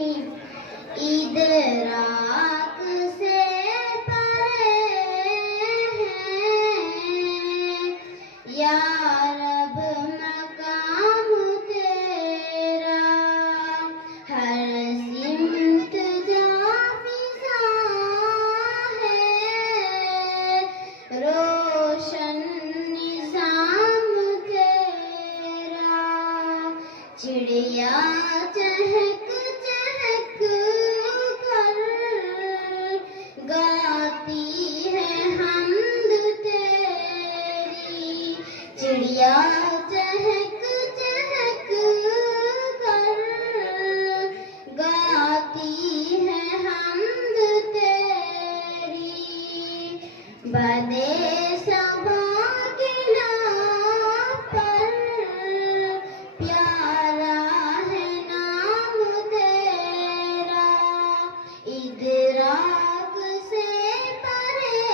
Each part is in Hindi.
ईद रात से परे हैं या रब मकाम तेरा, हर सिमत जाफिज़ा है, रोशन निज़ाम तेरा। चिड़िया चहक चहक कर गाती है हमद तेरी, चिड़िया चहक चहक कर गाती है हमद तेरी। बदे सबा गिला पर प्यारा है नाम तेरा, इदराक से परे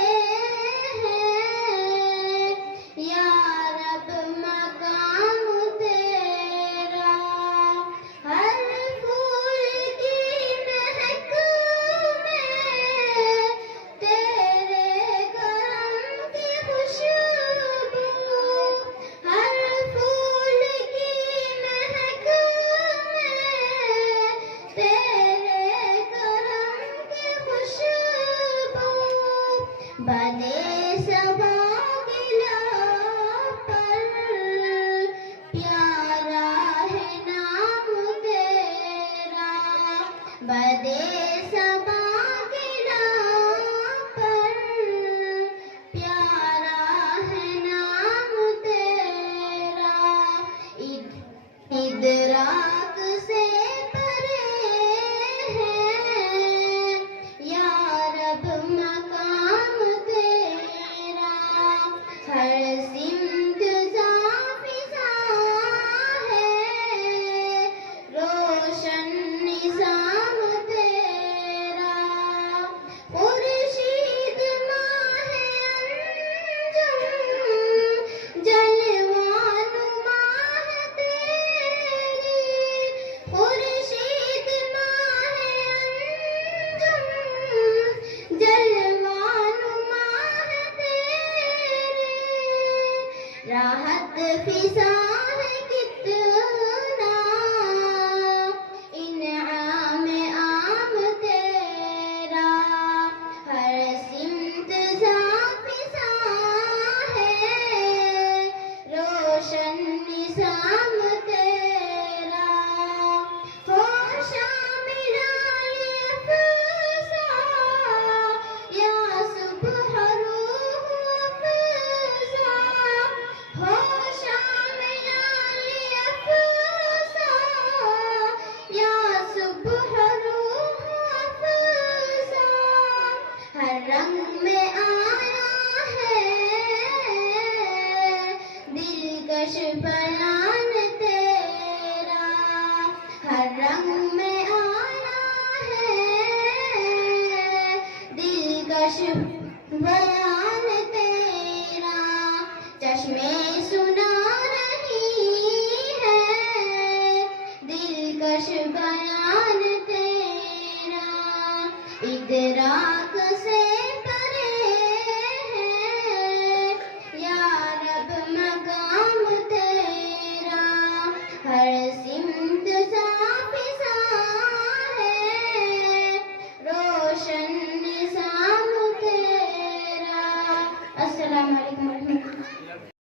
है या रब मकाम तेरा। हर फूल की महक में तेरे करम की खुशबू, हर फूल की महक में तेरे करम की खुशबू। बदे सबा गिला पर प्यारा है नाम तेरा, बदे सबा गिला पर प्यारा है नाम तेरा। इदराक से परे है या रब मकाम तेरा, हर सिमत जाफिज़ा है, रोशन निज़ाम तेरा। खुर्शीद माह अंजुम जलवानुमा है तेरी, खुर्शीद माह अंजुम जलवानुमा है तेरी। राहत फिजा है कितना इन्आम आम तेरा, हर सिमत जाफिज़ा है, रोशन निज़ाम तेरा। हो शामिला अफ़ज़ा या सुबह रूह अफ़ज़ा, हो शामिला अफ़ज़ा या सुबह रूह अफ़ज़ा। हर रंग में आया है दिलकश बयान तेरा, हर रंग में आया है दिलकश बयान तेरा। चश्मे सुना रही है दिलकश बयान तेरा, इदराक से परे है या रब मकाम तेरा, हर सिमत जाफिज़ा है, रोशन निज़ाम तेरा। अस्सलाम वालेकुम।